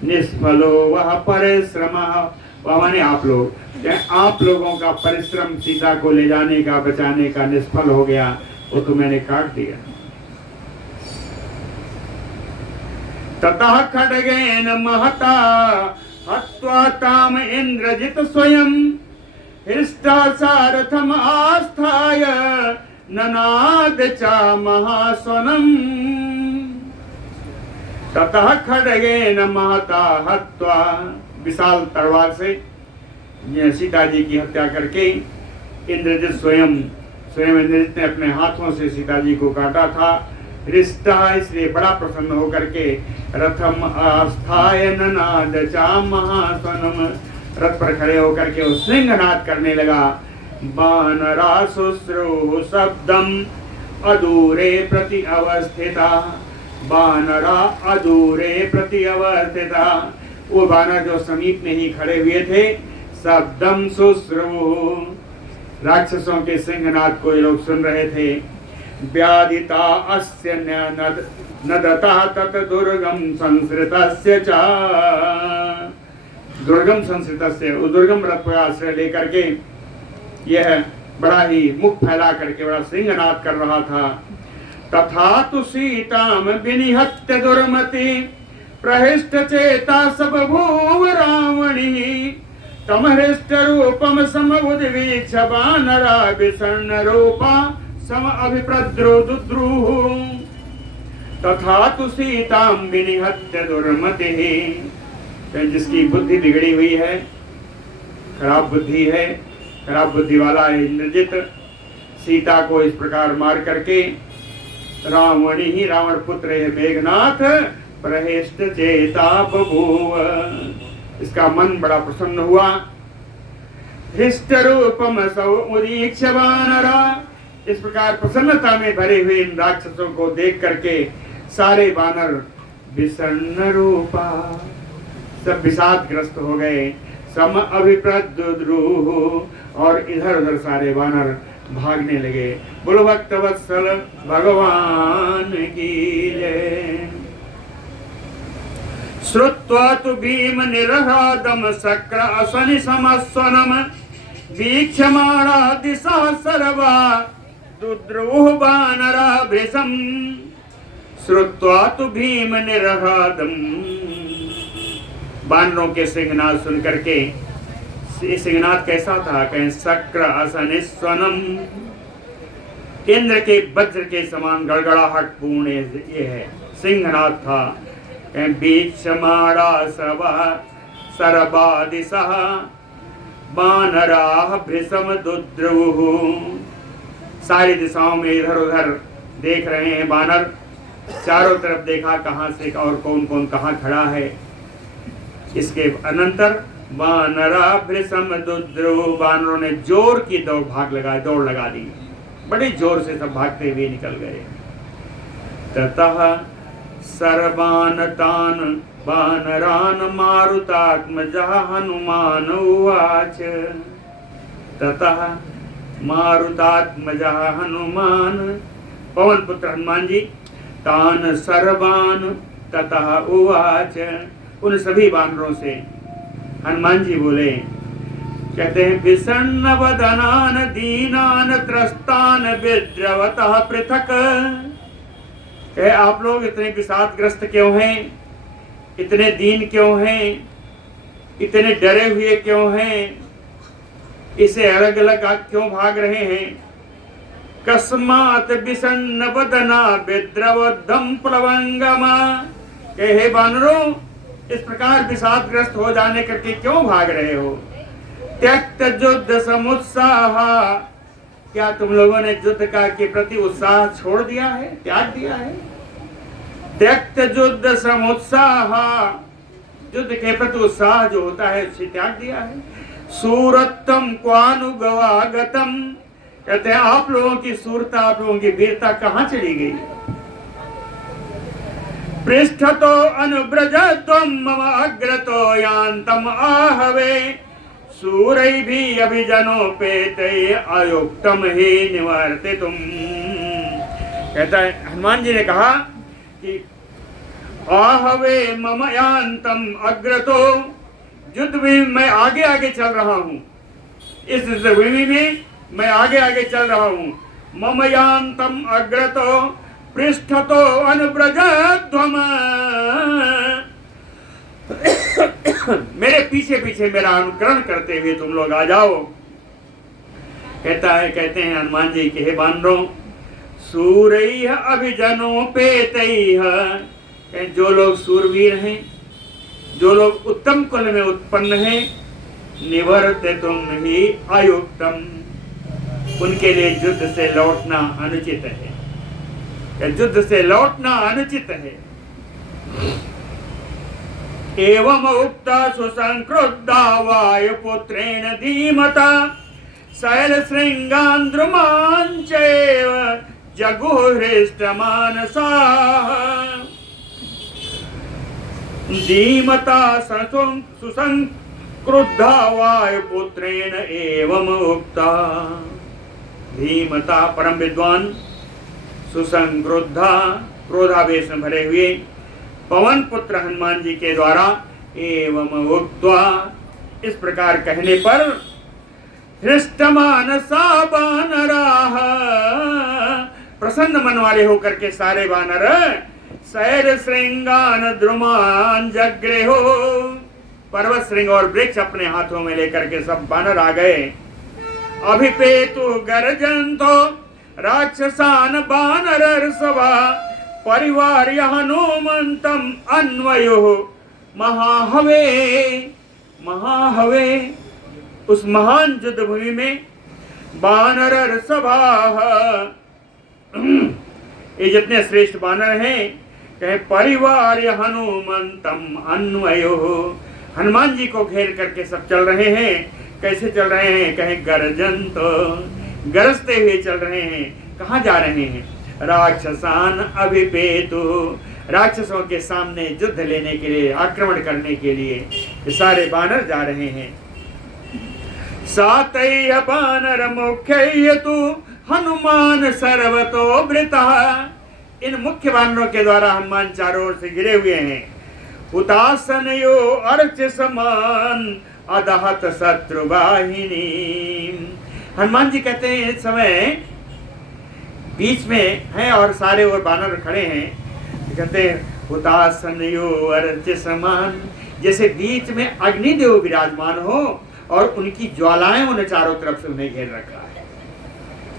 निष्फलो वह परिश्रम, वह माने आप लोग, आप लोगों का परिश्रम सीता को ले जाने का, बचाने का निष्फल हो गया, वो तो मैंने काट दिया। ततः खड्गेन महता हत्वा ताम इंद्रजित स्वयं, हृष्टा सारथम आस्थाय ननाद च महास्वनम। ततः खड्गेन महता हत्वा, विशाल तलवार से सीता जी की हत्या करके इंद्रजित स्वयं इंद्रजित ने अपने हाथों से सीता जी को काटा था। हृष्टा, इसलिए बड़ा प्रसन्न होकर के रथम आस्थाय ननाद च महास्वनम, रथ पर खड़े होकर के वो सिंहनाद करने लगा। बानरा शुश्रूः शब्दम अदूरे प्रति अवस्थिता, बानरा अदूरे प्रति अवस्थिता, वो बानर जो समीप में ही खड़े हुए थे, शब्दम शुश्रूः, राक्षसों के सिंहनाद को ये लोग सुन रहे थे। व्याधिता अस्य नदता तत दुर्गम संसृतस्य च, दुर्गम संसृतस्य, दुर्गम रथ पर आश्रय लेकर के यह बड़ा ही मुख फैला करके बड़ा सिंहनाद कर रहा था। तथा तु सीताम विनिहत्य दुर्मति प्रहिष्ट चेता सब भूव रावणी तम हृष्ट रूपम समुदवीक्ष वानरा विषण्ण रूपा सम अभिप्रद्रो दुद्रुः तथा तु सीतां विनिहत्य दुर्मतिः। जिसकी बुद्धि बिगड़ी हुई है, खराब बुद्धि है, खराब बुद्धि वाला है इंद्रजित, सीता को इस प्रकार मार करके रावणी ही रावण पुत्र है मेघनाथ प्रहिष्ट चेता बभूव, इसका मन बड़ा प्रसन्न हुआ। हृष्ट रूपम समुदीक्ष वानरा, इस प्रकार प्रसन्नता में भरे हुए इन राक्षसों को देख करके सारे वानर विषण्ण रूपा, सब विषादग्रस्त हो गए। सम अभिप्रद्रुः, और इधर उधर सारे वानर भागने लगे। बोलो भक्तवत्सल भगवान की जय। श्रुत्वा तु भीम निरहादम शक्र असनि समस्वनम वीक्षमाणा दिशा सर्वा दुद्रुः वानरा भृशम्। श्रुत्वा तु भीम निरहादम, वानरों के सिंहनाद सुन करके, सिंहनाद कैसा था? कहें शक्र असनिस्वनम, इंद्र के वज्र के समान गड़गड़ाहट पूर्ण ये है सिंहनाद था। वीक्षमाणा सर्वा दिशा वानराः भृशम दुद्रुः, सारी दिशाओं में इधर उधर देख रहे हैं वानर, चारों तरफ देखा कहां से और कौन कौन कहां खड़ा है। इसके अनंतर वानरा भृशम दुद्रुः, वानरों ने जोर की दौड़ लगा दी, बड़े जोर से सब भागते हुए निकल गए। ततः सर्वान तान वानरान मारुतात्मजः हनुमान उवाच। ततः मारुतात्मजः हनुमान, पवन पुत्र हनुमान जी, तान सर्वान ततः उवाच, उन सभी वानरों से हनुमान जी बोले, कहते हैं विषण्ण वदनान दीनान त्रस्तान विद्रवतः पृथक। कहे आप लोग इतने विषादग्रस्त क्यों हैं, इतने दीन क्यों हैं, इतने डरे हुए क्यों हैं, इसे अलग अलग क्यों भाग रहे हैं? कस्मात विषण्ण वदना विद्रवदम प्लवंगमा, हे वानरों इस प्रकार विषादग्रस्त हो जाने करके क्यों भाग रहे हो? त्यक्त युद्ध समुत्साह, क्या तुम लोगों ने युद्ध का के प्रति उत्साह छोड़ दिया है, त्याग दिया है? त्यक्त युद्ध समुत्साह, युद्ध के प्रति उत्साह जो होता है उसे त्याग दिया है। सूरत्तम क्वानुगवागतम, कहते हैं आप लोगों की सूरता, आप लोगों की वीरता कहां चली गई? पृष्ठतो अनुव्रजत्वं मम अग्रतो यान्तम आहवे सूरैः अभिजनोपेतैः अयुक्तम ही निवर्तितुम्। कहता है हनुमान जी ने कहा कि आहवे मम यान्तम अग्रतो, युद्ध में मैं आगे आगे चल रहा हूँ, इस भूमि में मैं आगे आगे चल रहा हूँ। मम यान्तम अग्रतो पृष्ठतो अनुव्रजध्वम, मेरे पीछे पीछे मेरा अनुकरण करते हुए तुम लोग आ जाओ। कहते हैं हनुमान जी के हे वानरों, सूरैः अभिजनोपेतैः, जो लोग सूरवीर हैं, जो लोग उत्तम कुल में उत्पन्न हैं, निवर्तितुम ही अयुक्तम, उनके लिए युद्ध से लौटना अनुचित है, युद्ध से लौटना अनुचित है। एवं उक्ता सुसंक्रुद्धा वायुपुत्रेण धीमता शैलशृंगान् द्रुमान् चैव जगुः हृष्टमानसाः। धीमता सुसंक्रुद्धा वायुपुत्रेण एवं उक्ता, धीमता परम विद्वान, सुसंक्रुद्धा क्रोधावेश में भरे हुए पवन पुत्र हनुमान जी के द्वारा एवं उक्त्वा, इस प्रकार कहने पर हृष्टमानसा वानराः, प्रसन्न मन वाले होकर के सारे वानर सैर श्रृंगान द्रुमान जग्रेहो। पर्वत श्रृंग और वृक्ष अपने हाथों में लेकर के सब बानर आ गए। अभिपेतु गर्जंतो राक्षसान बानर सभा परिवार हनुमंतम अन्वयो महाहवे। महाहवे उस महान युद्ध भूमि में बानर सभा, ये जितने श्रेष्ठ बानर हैं, कहे परिवार हनुमंतम अन्वयो, हनुमान जी को घेर करके सब चल रहे हैं। कैसे चल रहे हैं? कहे गर्जन, तो गरजते हुए चल रहे हैं। कहाँ जा रहे हैं? राक्षसान अभिपेतु, राक्षसों के सामने युद्ध लेने के लिए, आक्रमण करने के लिए ये सारे बानर जा रहे हैं। सातय बानर मुख्य तु हनुमान सर्वतो वृतः। इन मुख्य बानरों के द्वारा हनुमान चारों ओर से घिरे हुए हैं। हुतासनयो अर्च समान अदहत शत्रुवाहिनी। हनुमान जी कहते हैं इस समय बीच में हैं और सारे और बानर खड़े हैं। कहते हैं हुतासनयो अर्च समान, जैसे बीच में अग्निदेव विराजमान हो और उनकी ज्वालाएं उन्हें चारों तरफ से उन्हें घेर रखा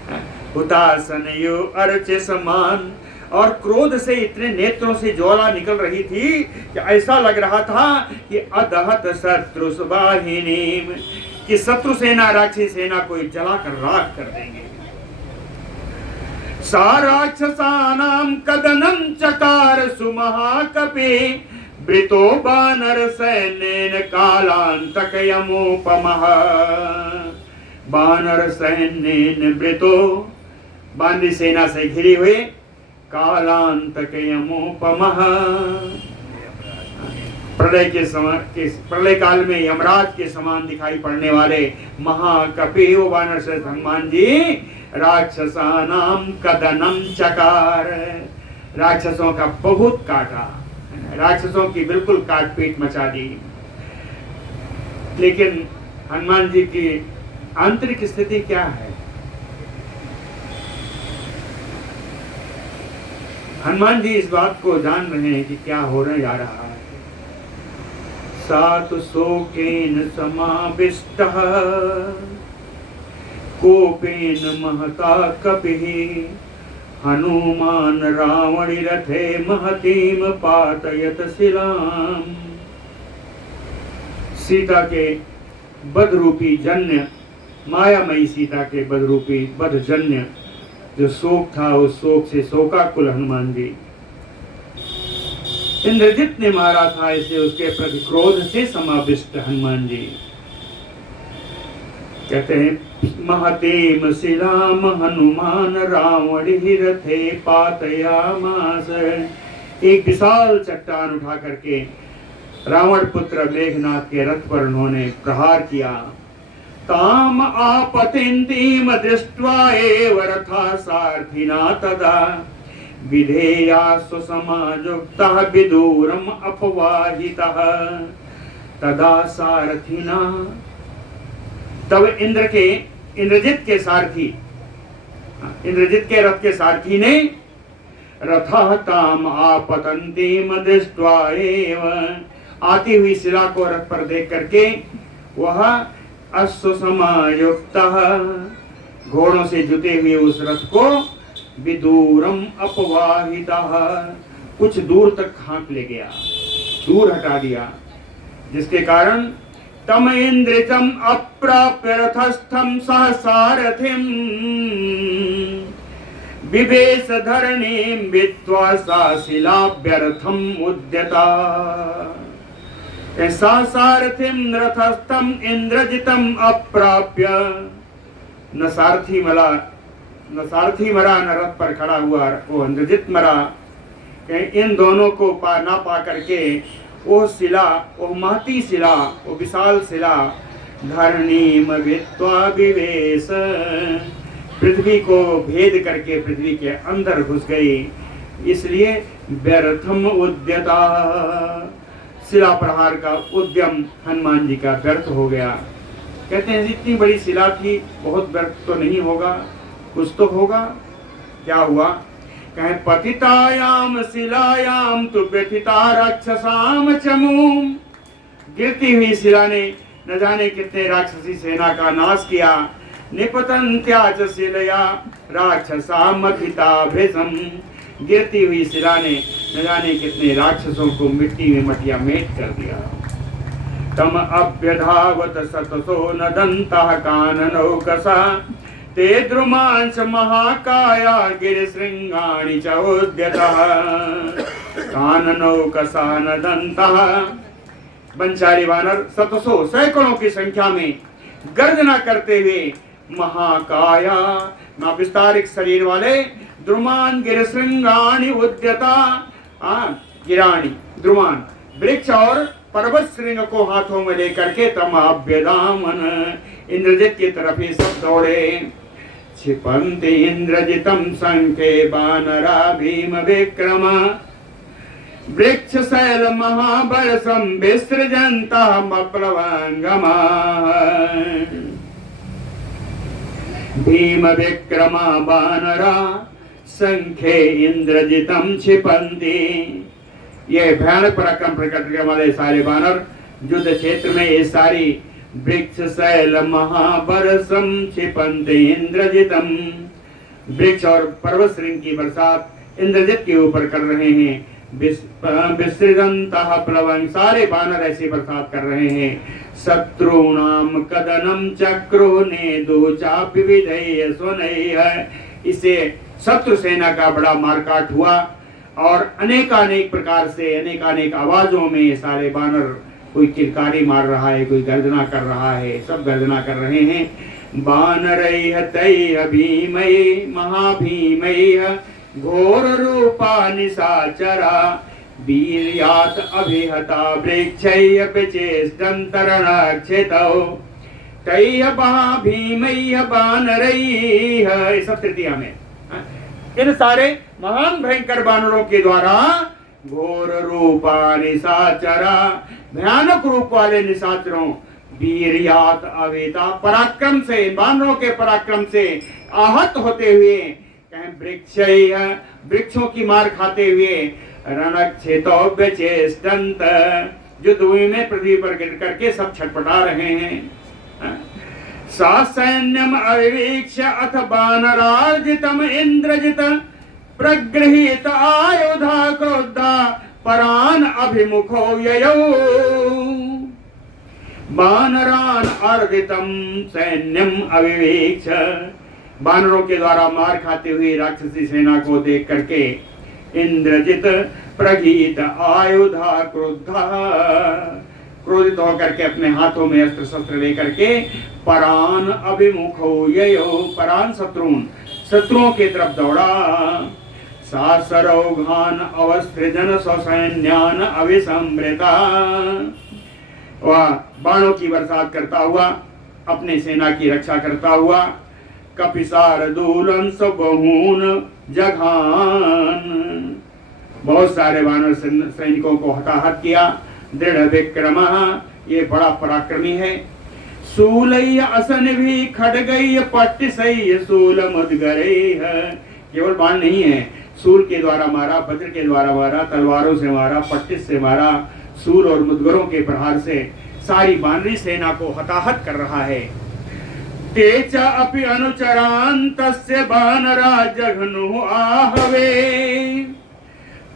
है। हुतासनयो अर्च समान, और क्रोध से इतने नेत्रों से ज्वाला निकल रही थी कि ऐसा लग रहा था कि अदहत शत्रु वाहिनी, कि शत्रु सेना, राक्षसी सेना को जलाकर राख कर देंगे। सा राक्षसानाम कदनम चकार सुमहाकपि वृतो बानर सैन्येन कालांतक यमोपमः। बानर सैन्येन वृतो, बानरी सेना से घिरी हुए, कालांतक यमोपमः, प्रलय के समय, प्रलय काल में यमराज के समान दिखाई पड़ने वाले महाकपि वो बानर से हनुमान जी राक्षसानाम कदनम चकार, राक्षसों का बहुत काटा, राक्षसों की बिल्कुल काट पीट मचा दी। लेकिन हनुमान जी की आंतरिक स्थिति क्या है? हनुमान जी इस बात को जान रहे हैं कि क्या होने जा रहा है। सात शोकेन समाविष्टः कोपेन महता कपिः हनुमान रावणि रथे महतीम पातयत शिलाम। सीता के बदरूपी जन्य, मायामयी सीता के बदरूपी बदजन्य जो शोक था, उस शोक से शोकाकुल हनुमान जी, इंद्रजित ने मारा था इसे, उसके प्रति क्रोध से समाविष्ट हनुमान जी कहते हैं महतेम शिलाम हनुमान रावण रथे पातयामास। एक विशाल चट्टान उठा करके रावण पुत्र मेघनाथ के रथ पर उन्होंने प्रहार किया। ताम आपतिंतीम दृष्ट्वा एव रथा सारथिना तदा विधेया सुसमायुक्तः विदूरम अपवाहितः तदा सारथिना। तब इंद्रजित के सारथी, इंद्रजित के रथ के सारथी ने रथः ताम आपतंतीम दृष्ट्वा एव, आती हुई शिला को रथ पर देख करके वह अश्वसमायुक्तः, घोड़ों से जुते हुए उस रथ को विदूरम अपवाहितः, कुछ दूर तक हाँक ले गया, दूर हटा दिया, जिसके कारण तम इंद्रितम अप्राप्य रथस्थम सह सारथिम विवेश धरणीम वित्वा सा शिलाभ्यर्थम उद्यता। ऐसा सारथिम रथस्थम इंद्रजितम अप्राप्य, न सारथी मरा, न रथ पर खड़ा हुआ वो इंद्रजित मरा। इन दोनों को ना पा करके वो शिला, वो महती शिला, वो विशाल शिला धरणीम वित्वा विवेश, पृथ्वी को भेद करके पृथ्वी के अंदर घुस गई, इसलिए व्यर्थम उद्यता, शिला प्रहार का उद्यम हनुमान जी का व्यर्थ हो गया। कहते हैं इतनी बड़ी शिला थी, बहुत व्यर्थ तो नहीं होगा, कुछ तो होगा। क्या हुआ? कहें पतितायाम शिलायाम तु व्यथिता राक्षसाम चमूम। गिरती हुई शिला ने न जाने कितने राक्षसी सेना का नाश किया। निपतंत्या च शिलया राक्षसाम मथिता भृशम। गिरती हुई शिला ने न जाने कितने राक्षसों को मिट्टी में मटिया मेट कर दिया। तम अभ्यधावत सतसो नदन्तः काननौकसा ते द्रुमांश महाकाया गिरिशृंगाणि च उद्यतः। काननौकसा नदन्तः। बंशारी वानर सतसो सैकड़ों की संख्या में गर्जना करते हुए महाकाया ना विस्तारिक शरीर वाले द्रुमान गिरिशृंगाणि उद्यता। गिराणी द्रुमान वृक्ष और पर्वत श्रृंग को हाथों में लेकर के तमाभ्यदामन इंद्रजित की तरफ ही सब दौड़े। क्षिपन्ति इंद्रजितम संखे बानरा भीम विक्रम। वृक्ष शैल महाबलसम विसृजन्तः मप्लवांगमा। भीम विक्रमा बानरा संखे इंद्रजितम क्षिपन्ति। ये भयानक पराक्रम प्रकट करने वाले सारे बानर युद्ध क्षेत्र में ये सारी वृक्ष शैल महाबरसम क्षिपन्ति इंद्रजितम। वृक्ष और पर्वत श्रृंग की बरसात इंद्रजित के ऊपर कर रहे हैं। विसृजन्तः प्लवन्। सारे बानर ऐसी बरसात कर रहे हैं। शत्रूणाम कदनम चक्रो नेदु चापि विधेय सुनैः। इसे शत्रु सेना का बड़ा मारकाट हुआ और अनेकानेक प्रकार से अनेकानेक आवाजों में ये सारे बानर, कोई किलकारी मार रहा है, कोई गर्जना कर रहा है, सब गर्जना कर रहे हैं। बानरैः तैः भीमैः महाभीमैः घोर रूपा निशाचरा वीर्यात् अभिहता वृक्षैः विचेष्टन्तरणक्षितौ तैः महाभीमैः बानरैः। सब तृतीया में इन सारे महान भयंकर बानरों के द्वारा घोर रूपा निशाचरा भयानक रूप वाले निशाचरों वीर्यात् अभिहता पराक्रम से, बानरों के पराक्रम से आहत होते हुए वृक्षों की मार खाते हुए रणक्षेत्रौ विचेष्टन्त युद्ध भूमि में पृथ्वी पर गिर करके सब छटपटा रहे हैं। सा सैन्यम अविवीक्ष्य अथ बानरार्जितम इंद्रजित प्रगृहीत आयुधा क्रोधा परान अभिमुखो ययौ। बानरान अर्जितम सैन्यम अविवीक्ष्य। बानरों के द्वारा मार खाते हुए राक्षसी सेना को देख करके इंद्रजित प्रगीत आयुधा क्रोधा, क्रोधित होकर के अपने हाथों में अस्त्र शस्त्र लेकर के परान अभिमुखो ययो, परान शत्रुओं की तरफ दौड़ा। सासरौघान अवस्त्रिजन ससैन्यान अभिसंवृता। वह बाणों की बरसात करता हुआ अपने सेना की रक्षा करता हुआ कपिसार दूलन सबहून जघान। बहुत सारे वानर सैनिकों को हताहत किया। दृढ़ विक्रम, ये बड़ा पराक्रमी है। सूलय असन भी खड़गई पट्टिसई सूल मुदगरे है। केवल बाण नहीं है, सूल के द्वारा मारा, वज्र के द्वारा मारा, तलवारों से मारा, पट्टिस से मारा, सूल और मुदगरों के प्रहार से सारी बानरी सेना को हताहत कर रहा है। तेच अपि अनुचरान तस्य बानरा जघनु आहवे।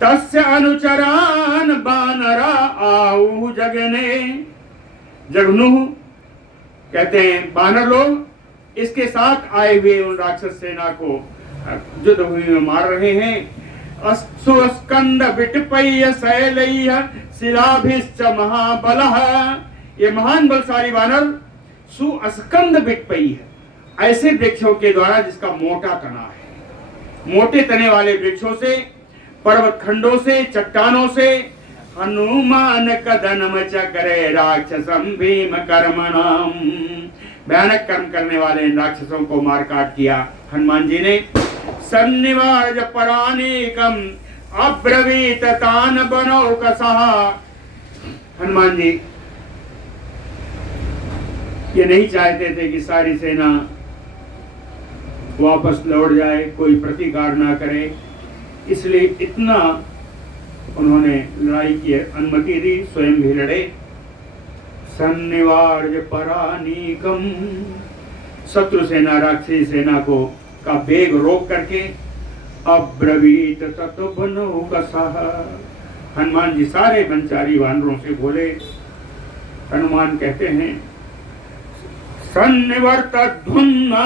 तस्य अनुचरान बानरा आहु जगने। जघनु कहते हैं बानर लोग इसके साथ आए हुए उन राक्षस सेना को युद्ध भूमि में मार रहे हैं। सुस्कंद विटपय्य शैलय्य शिलाभिश्च महाबलः। ये महान बलशाली बानर सुस्कंद विटपय्य है, ऐसे वृक्षों के द्वारा जिसका मोटा तना है, मोटे तने वाले वृक्षों से, पर्वत खंडों से, चट्टानों से हनुमान कदनम चक्रे राक्षसम भीम कर्मणाम। भयानक कर्म करने वाले इन राक्षसों को मार काट किया हनुमान जी ने। सन्निवार्य परानीकम अब्रवीत तान बनो कसहा। हनुमान जी ये नहीं चाहते थे कि सारी सेना वापस लौट जाए, कोई प्रतिकार ना करे, इसलिए इतना उन्होंने लड़ाई की अनुमति दी, स्वयं भी लड़े। सन्निवार्य परानीकम, शत्रु सेना राक्षसी सेना को का वेग रोक करके अब्रवीत तत्वनौकसः, हनुमान जी सारे वनचारी वानरों से बोले। हनुमान कहते हैं सन्निवर्तध्वन्ना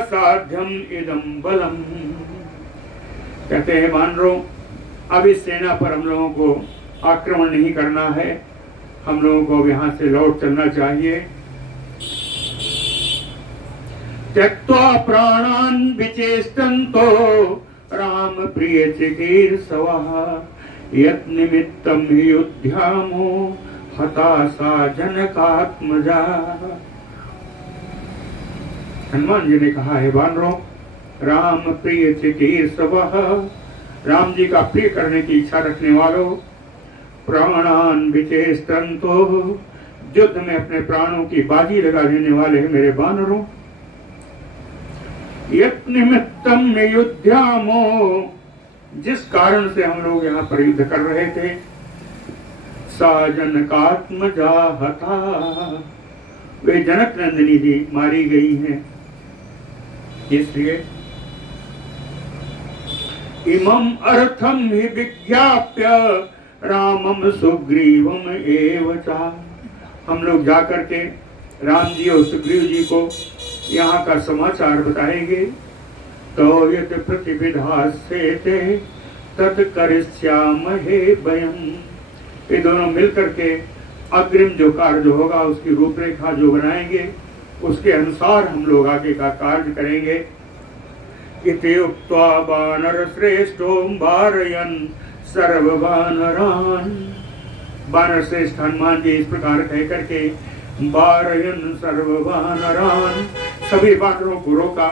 साध्यम इदं बलम, कहते हैं वानरों अब इस सेना पर हम लोगों को आक्रमण नहीं करना है, हम लोगों को यहाँ से लौट चलना चाहिए। त्यक्त्वा प्राणान् विचेष्टन्तो राम प्रिय चिकीर्षवः, यत् निमित्तं हि युध्यामो हताशा जनकात्मजा। हनुमान जी ने कहा है वानरों, राम प्रिय चिकीर्षवः, राम जी का प्रिय करने की इच्छा रखने वालों, प्राणान विचेष्टन्तो, युद्ध में अपने प्राणों की बाजी लगा देने वाले हैं मेरे वानरों। यत् निमित्तम युध्यामो, जिस कारण से हम लोग यहाँ पर युद्ध कर रहे थे, सा जनकात्मजा हता, वे जनक नंदिनी जी मारी गई हैं। इसलिए इमं अर्थम हि विज्ञाप्य रामम सुग्रीवम एव च, हम लोग जाकर के राम जी और सुग्रीव जी को यहाँ का समाचार बताएंगे। तो यत् प्रतिविधास्यते तत्करिष्यामहे वयम्, ये दोनों मिलकर के अग्रिम जो कार्य जो होगा उसकी रूपरेखा जो बनाएंगे उसके अनुसार हम लोग आगे का कार्य करेंगे। इति उक्त्वा वानर श्रेष्ठो वारयन् सर्व वानरान्, वानर श्रेष्ठ हनुमान जी इस प्रकार कह करके वारयन् सर्व वानरान्, सभी वानरों को रोका,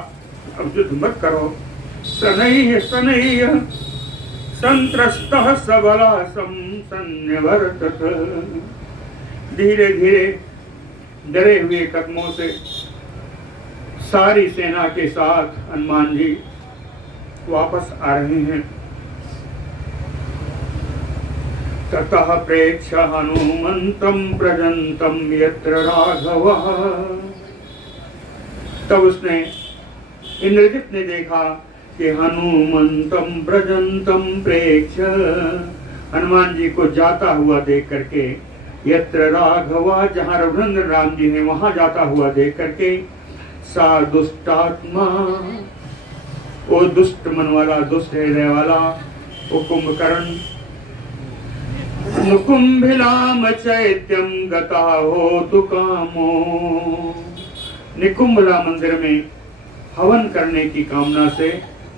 अब युद्ध मत करो। शनैः शनैः संत्रस्तः सबला संन्यवर्तत, धीरे धीरे डरे हुए कदमों से सारी सेना के साथ हनुमान जी वापस आ रहे हैं। ततः प्रेक्ष्य हनुमन्तं व्रजन्तं यत्र राघवः, तब उसने इंद्रजित ने देखा कि हनुमन्तं व्रजन्तं प्रेक्ष्य, हनुमान जी को जाता हुआ देख करके, यत्र राघवा, जहाँ रघुनंदन राम जी हैं वहां जाता हुआ देख करके, सा दुष्टात्मा, वो दुष्ट मन वाला, दुष्ट हृदय वाला, वो कुंभकर्ण, निकुंभिलाम चैत्यम गता होतु कामो, निकुंभला मंदिर में हवन करने की कामना से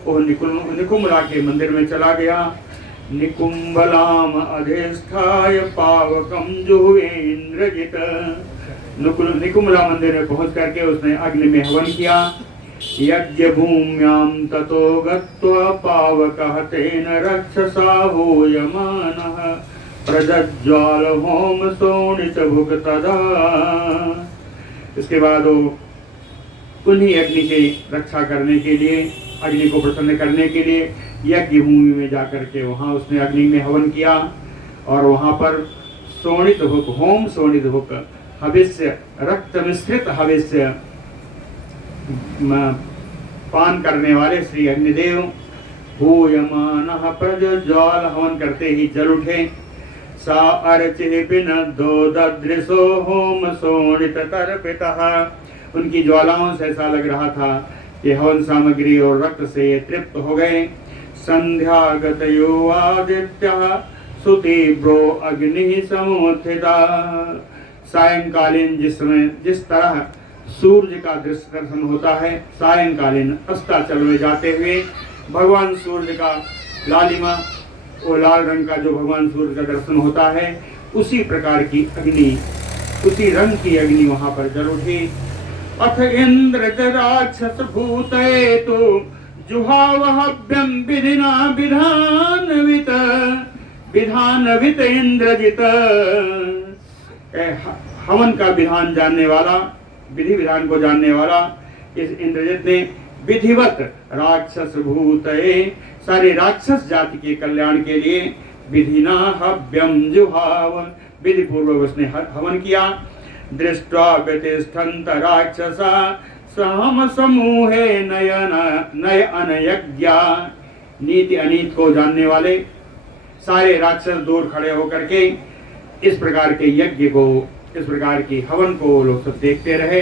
वो निकुंभला के मंदिर में चला गया। निकुंभलाम अधिष्ठाय पावकम जुहुवे इंद्रजित, निकुंभला मंदिर में पहुंच करके उसने अग्नि में हवन किया। यज्ञ भूम्यां ततो गत्वा पावकः तेन रक्षसा हूयमानः, प्रज्ज्वाल होम शोणित भुक् तदा, इसके बाद वो उन्हीं अग्नि की रक्षा करने के लिए, अग्नि को प्रसन्न करने के लिए यज्ञ भूमि में जाकर के वहाँ उसने अग्नि में हवन किया और वहाँ पर शोणित भुक्, होम शोणित भुक्, हविष्य, रक्त मिश्रित हविष्य पान करने वाले श्री अग्निदेव हूयमानः प्रज्ज्वाल, हवन करते ही जल उठे। सा अर्चे बिनद्दो ददृशो होम शोणित तर्पितः, उनकी ज्वालाओं से ऐसा लग रहा था कि हवन सामग्री और रक्त से ये तृप्त हो गए। संध्यागतयो आदित्यः सुतीव्रो अग्नि समुत्थिता, सायंकालीन जिस तरह सूर्य का दर्शन होता है, सायंकालीन अस्ताचल जाते हुए भगवान सूर्य का लालिमा, वो लाल रंग का जो भगवान सूर्य का दर्शन होता है, उसी प्रकार की अग्नि, उसी रंग की अग्नि वहां पर जल उठी। अथ इंद्र राक्षस भूते तो जुहावहव्यम विधिना विधानवित, विधानवित इंद्रजित, हवन का विधान जानने वाला, विधि विधान को जानने वाला इस इंद्रजित ने विधिवत राक्षस भूते सारे राक्षस जाति के कल्याण के लिए विधिना हव्यम जुहाव, विधि पूर्वक उसने हवन किया। दृष्ट्वा व्यतिष्ठन्त राक्षसा सहम समूहे नय अनयज्ञा, नीति अनीति को जानने वाले सारे राक्षस दूर खड़े होकर के इस प्रकार के यज्ञ को, इस प्रकार की हवन को लोग सब देखते रहे।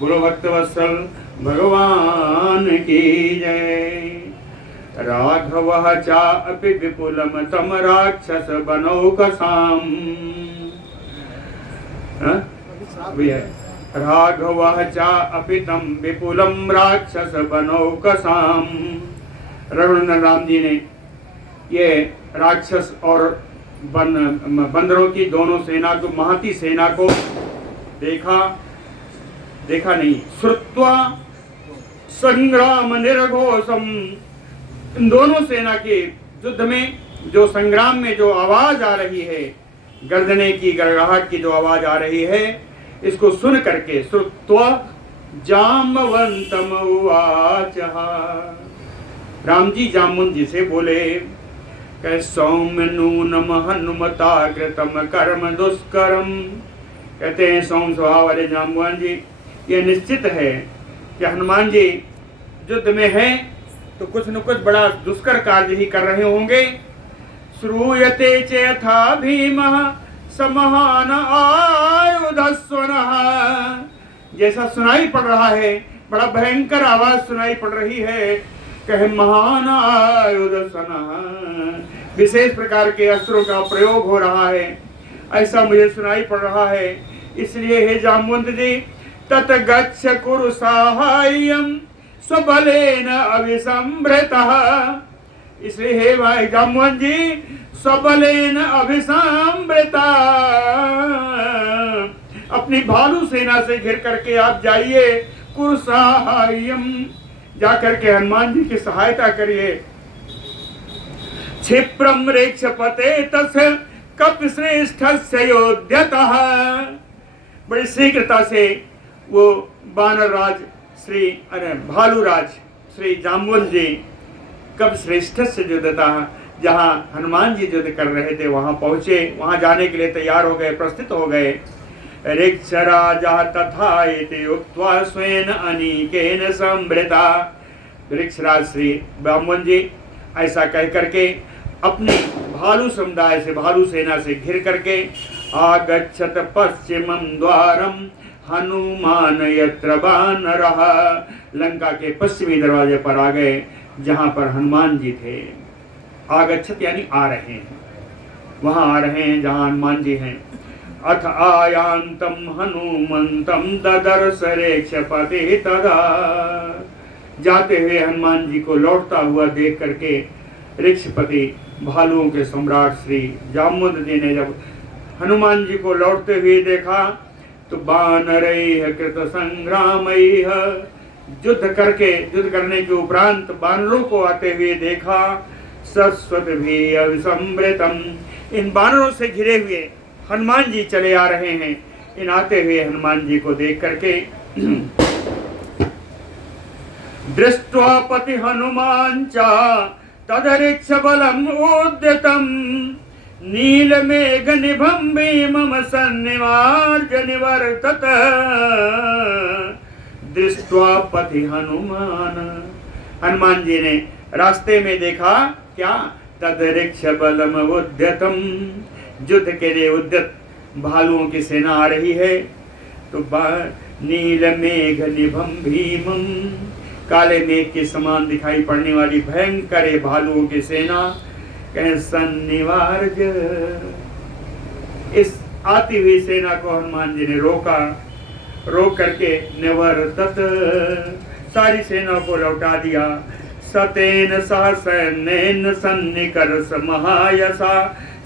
बोलो भक्तवत्सल भगवान की जय। राघव चा अपि विपुलम तम राक्षस बनौकसाम, राघव चा अपि तम विपुलम राक्षस बनौकसाम। रघुनंदन राम जी ने ये राक्षस और बंदरों की दोनों सेना को, महाती सेना को देखा नहीं, श्रुत्वा संग्राम निर्घोषम, इन दोनों सेना के युद्ध में, जो संग्राम में जो आवाज आ रही है, गर्जने की, गड़गड़ाहट की जो आवाज आ रही है, इसको सुन करके श्रुत्वा जामवंतम उवाच, राम जी जामुन जी से बोले कह सौम्य नूनम हनुमता कृतम कर्म दुष्करम। कहते हैं सौम्य स्वभाव वाले जामुन जी, ये निश्चित है कि हनुमान जी युद्ध में है तो कुछ न कुछ बड़ा दुष्कर कार्य ही कर रहे होंगे। श्रूयते चेथा भीमः समहान आयुधस्वनः, जैसा सुनाई पड़ रहा है, बड़ा भयंकर आवाज सुनाई पड़ रही है, कहे महान आयुधस्वनः, विशेष प्रकार के अस्त्रों का प्रयोग हो रहा है, ऐसा मुझे सुनाई पड़ रहा है। इसलिए हे जाम्बुवंत जी, तत गच्छ कुरु साहाय्यम स्वबलेन अभिसंभृतः, इसलिए हे भाई जाम्बुवंत जी, स्वबलेन अभिसंभृता, अपनी भालू सेना से घिर करके आप जाइए, कुरु साहाय्यम, जाकर के हनुमान जी की सहायता करिए। क्षिप्रम रेक्षपते तस्य कपिश्रेष्ठस्य योध्यतः, बड़ी शीघ्रता से वो बानर राज श्री भालूराज श्री जाम्बुवंत जी कपिश्रेष्ठ से युद्धतः, जहाँ हनुमान जी युद्ध कर रहे थे वहां पहुंचे, वहां जाने के लिए तैयार हो गए, प्रस्थित हो गए। ऋक्षराजा तथा इति उक्त्वा स्वेन अनीकेन संभृता, ऋक्षराज श्री जाम्बुवंत जी ऐसा कह करके अपने भालू समुदाय से, भालू सेना से घिर करके आगच्छत पश्चिमं द्वारम हनुमान यत्र वानरः, लंका के पश्चिमी दरवाजे पर आ गए जहां पर हनुमान जी थे। आगच्छत यानी आ रहे हैं, वहां आ रहे हैं जहां हनुमान जी हैं। अथ आयांतम हनुमंतम ददर्श रेक्षपति तदा, जाते हुए हनुमान जी को लौटता हुआ देख करके ऋक्षपति भालुओं के सम्राट श्री जाम्बुवंत जी ने जब हनुमान जी को लौटते हुए देखा तो बानरैः कृत संग्रामैः, युद्ध करने के उपरांत बानरों को आते हुए देखा। सरस्वत भी अभिसंभृतम, इन बानरों से घिरे हुए हनुमान जी चले आ रहे हैं। इन आते हुए हनुमान जी को देख करके दृष्ट्वा पति हनुमान चा तदरीक्ष बलम उद्यतम नीलमेघ निभं भीमं सन्निवार्य निवर्तत, दृष्ट्वा पति हनुमान, हनुमान जी ने रास्ते में देखा क्या, तदरीक्ष बलम उद्यतम, युद्ध के लिए उद्यत भालुओं की सेना आ रही है। तो नीलमेघ निभं भीमं, काले मेघ के समान दिखाई पड़ने वाली भयंकर भालुओं की सेना, कहें सन्निवार्य, इस आती हुई सेना को हनुमान जी ने रोका, रोक करके निवर्तत, सारी सेना को लौटा दिया। सतेन सह सैन्येन सन्निकर्ष महायसा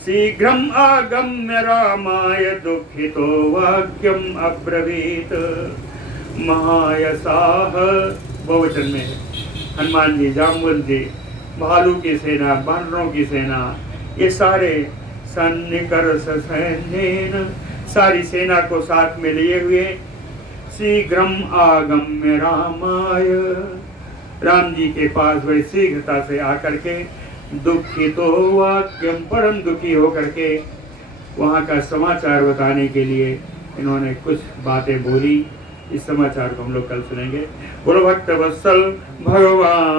शीघ्रम आगम्य रामाय दुखितो वाक्यम अब्रवीत, महायसाह बहुवचन में है। हनुमान जी, जाम्बुवंत जी, भालू की सेना, बानरों की सेना, ये सारे सन्निकर्ष सैन्येन, सारी सेना को साथ में लिए हुए शीघ्रम आगम्य रामाय, राम जी के पास बड़ी शीघ्रता से आकर के दुखित हो वाक्यम परम दुखी हो करके वहाँ का समाचार बताने के लिए इन्होंने कुछ बातें बोली। इस समाचार को हम लोग कल सुनेंगे। बोलो भक्त वत्सल भगवान।